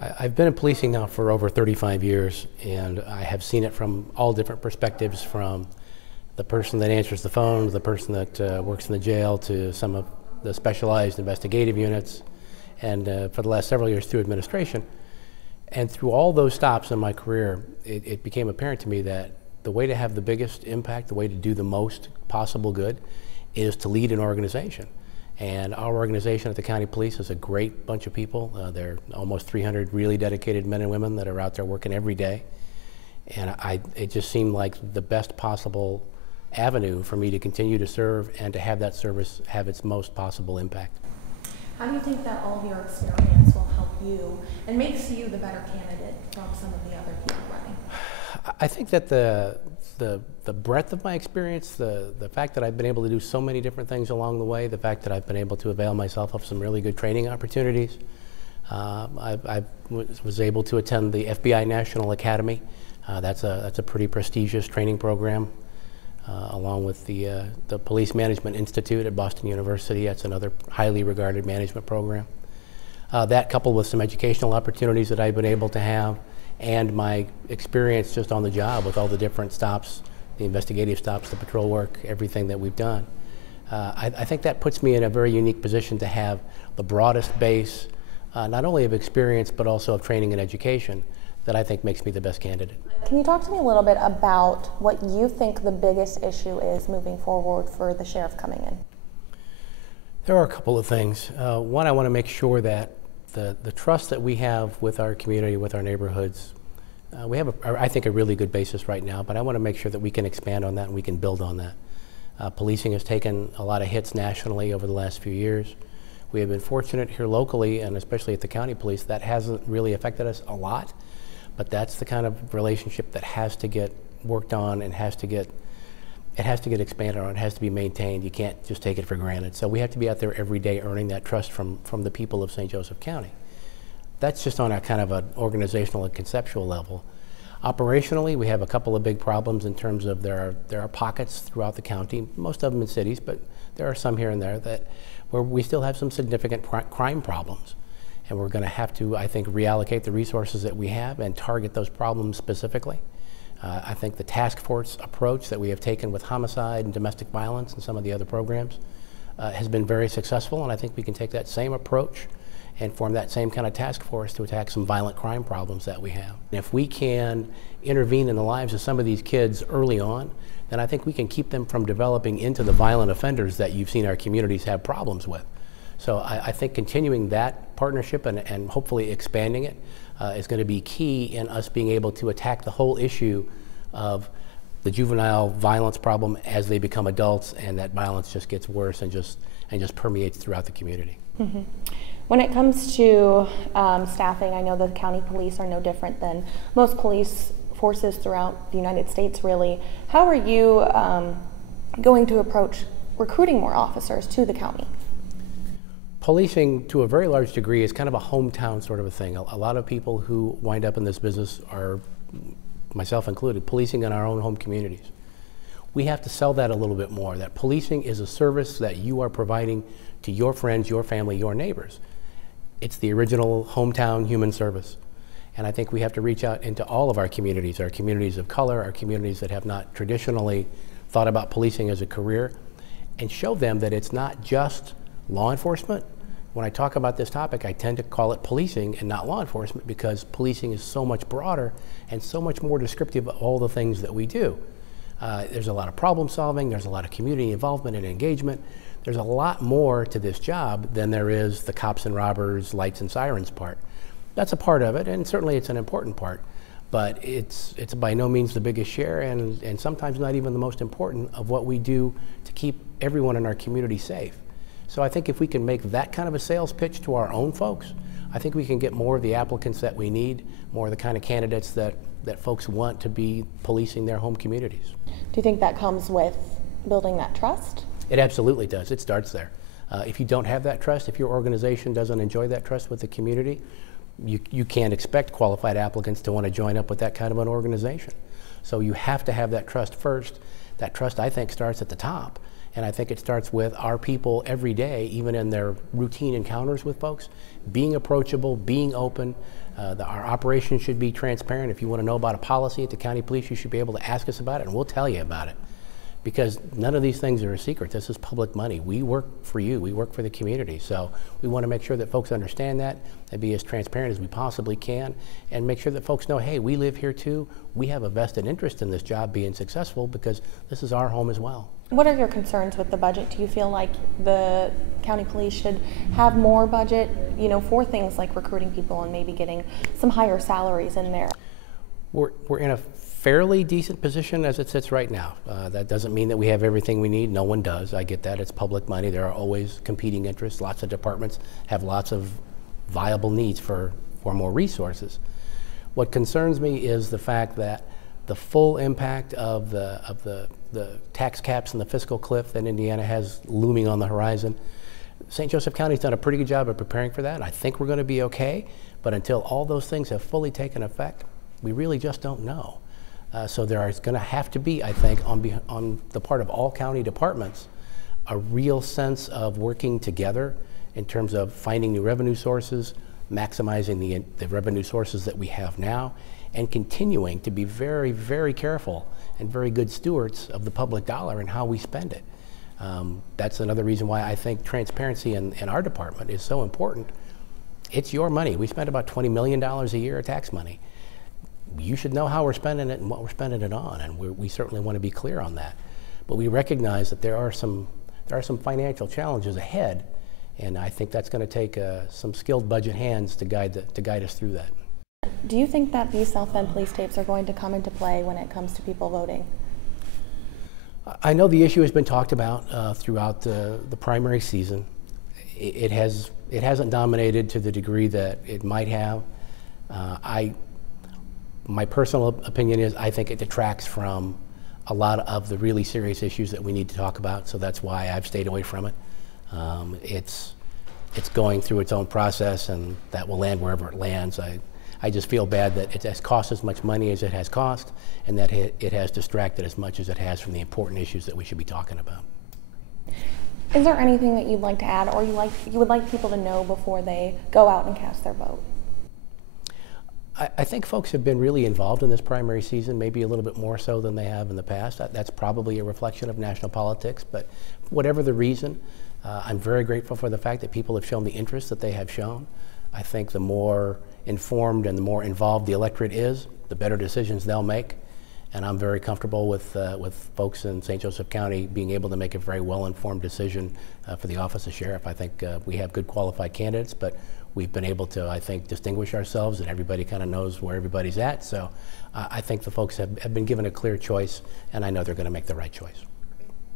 I've been in policing now for over 35 years, and I have seen it from all different perspectives, from the person that answers the phone, to the person that works in the jail, to some of the specialized investigative units, and for the last several years through administration. And through all those stops in my career, it became apparent to me that the way to have the biggest impact, the way to do the most possible good, is to lead an organization. And our organization at the County Police is a great bunch of people. There are almost 300 really dedicated men and women that are out there working every day. And it just seemed like the best possible avenue for me to continue to serve and to have that service have its most possible impact. How do you think that all of your experience will help you and makes you the better candidate from some of the other people running? I think that the breadth of my experience, the fact that I've been able to do so many different things along the way, the fact that I've been able to avail myself of some really good training opportunities. I was able to attend the FBI National Academy. That's a pretty prestigious training program, along with the Police Management Institute at Boston University. That's another highly regarded management program. That coupled with some educational opportunities that I've been able to have, and my experience just on the job with all the different stops, the investigative stops, the patrol work, everything that we've done. I think that puts me in a very unique position to have the broadest base, not only of experience, but also of training and education, that I think makes me the best candidate. Can you talk to me a little bit about what you think the biggest issue is moving forward for the sheriff coming in? There are a couple of things. One, I want to make sure that the trust that we have with our community, with our neighborhoods, we have, I think, a really good basis right now, but I want to make sure that we can expand on that and we can build on that. Policing has taken a lot of hits nationally over the last few years. We have been fortunate here locally, and especially at the county police, that hasn't really affected us a lot, but that's the kind of relationship that has to get worked on and has to get expanded on. It has to be maintained. You can't just take it for granted. So we have to be out there every day earning that trust from the people of St. Joseph County. That's just on a kind of an organizational and conceptual level. Operationally, we have a couple of big problems in terms of there are pockets throughout the county, most of them in cities, but there are some here and there where we still have some significant crime problems. And we're going to have to, I think, reallocate the resources that we have and target those problems specifically. I think the task force approach that we have taken with homicide and domestic violence and some of the other programs has been very successful, and I think we can take that same approach and form that same kind of task force to attack some violent crime problems that we have. And if we can intervene in the lives of some of these kids early on, then I think we can keep them from developing into the violent offenders that you've seen our communities have problems with. So I think continuing that partnership and hopefully expanding it is going to be key in us being able to attack the whole issue of the juvenile violence problem as they become adults, and that violence just gets worse and just permeates throughout the community. Mm-hmm. When it comes to staffing, I know the county police are no different than most police forces throughout the United States, really. How are you going to approach recruiting more officers to the county? Policing, to a very large degree, is kind of a hometown sort of a thing. A lot of people who wind up in this business are, myself included, policing in our own home communities. We have to sell that a little bit more, that policing is a service that you are providing to your friends, your family, your neighbors. It's the original hometown human service. And I think we have to reach out into all of our communities of color, our communities that have not traditionally thought about policing as a career, and show them that it's not just law enforcement. When I talk about this topic, I tend to call it policing and not law enforcement, because policing is so much broader and so much more descriptive of all the things that we do. There's a lot of problem solving, there's a lot of community involvement and engagement. There's a lot more to this job than there is the cops and robbers, lights and sirens part. That's a part of it, and certainly it's an important part, but it's by no means the biggest share, and sometimes not even the most important of what we do to keep everyone in our community safe. So I think if we can make that kind of a sales pitch to our own folks, I think we can get more of the applicants that we need, more of the kind of candidates that folks want to be policing their home communities. Do you think that comes with building that trust? It absolutely does. It starts there. If you don't have that trust, if your organization doesn't enjoy that trust with the community, you can't expect qualified applicants to want to join up with that kind of an organization. So you have to have that trust first. That trust, I think, starts at the top. And I think it starts with our people every day, even in their routine encounters with folks, being approachable, being open. Our operation should be transparent. If you want to know about a policy at the county police, you should be able to ask us about it, and we'll tell you about it. Because none of these things are a secret. This is public money. We work for you. We work for the community. So we want to make sure that folks understand that and be as transparent as we possibly can, and make sure that folks know, hey, we live here too. We have a vested interest in this job being successful because this is our home as well. What are your concerns with the budget? Do you feel like the county police should have more budget, for things like recruiting people and maybe getting some higher salaries in there? We're in a fairly decent position as it sits right now. That doesn't mean that we have everything we need. No one does. I get that. It's public money. There are always competing interests. Lots of departments have lots of viable needs for more resources. What concerns me is the fact that the full impact of the tax caps and the fiscal cliff that Indiana has looming on the horizon, St. Joseph County's done a pretty good job of preparing for that. I think we're going to be okay, but until all those things have fully taken effect, we really just don't know. So there is going to have to be, I think, on the part of all county departments, a real sense of working together in terms of finding new revenue sources, maximizing the revenue sources that we have now, and continuing to be very, very careful and very good stewards of the public dollar and how we spend it. That's another reason why I think transparency in our department is so important. It's your money. We spend about $20 million a year of tax money. You should know how we're spending it and what we're spending it on, and we certainly want to be clear on that. But we recognize that there are some financial challenges ahead, and I think that's going to take some skilled budget hands to guide us through that. Do you think that these South Bend police tapes are going to come into play when it comes to people voting? I know the issue has been talked about throughout the primary season. It hasn't dominated to the degree that it might have. My personal opinion is I think it detracts from a lot of the really serious issues that we need to talk about, so that's why I've stayed away from it. It's going through its own process, and that will land wherever it lands. I just feel bad that it has cost as much money as it has cost, and that it has distracted as much as it has from the important issues that we should be talking about. Is there anything that you'd like to add, or you would like people to know before they go out and cast their vote? I think folks have been really involved in this primary season, maybe a little bit more so than they have in the past. That's probably a reflection of national politics, but whatever the reason, I'm very grateful for the fact that people have shown the interest that they have shown. I think the more informed and the more involved the electorate is, the better decisions they'll make. And I'm very comfortable with folks in St. Joseph County being able to make a very well-informed decision for the office of sheriff. I think we have good qualified candidates, but we've been able to, I think, distinguish ourselves, and everybody kind of knows where everybody's at. So I think the folks have been given a clear choice, and I know they're going to make the right choice.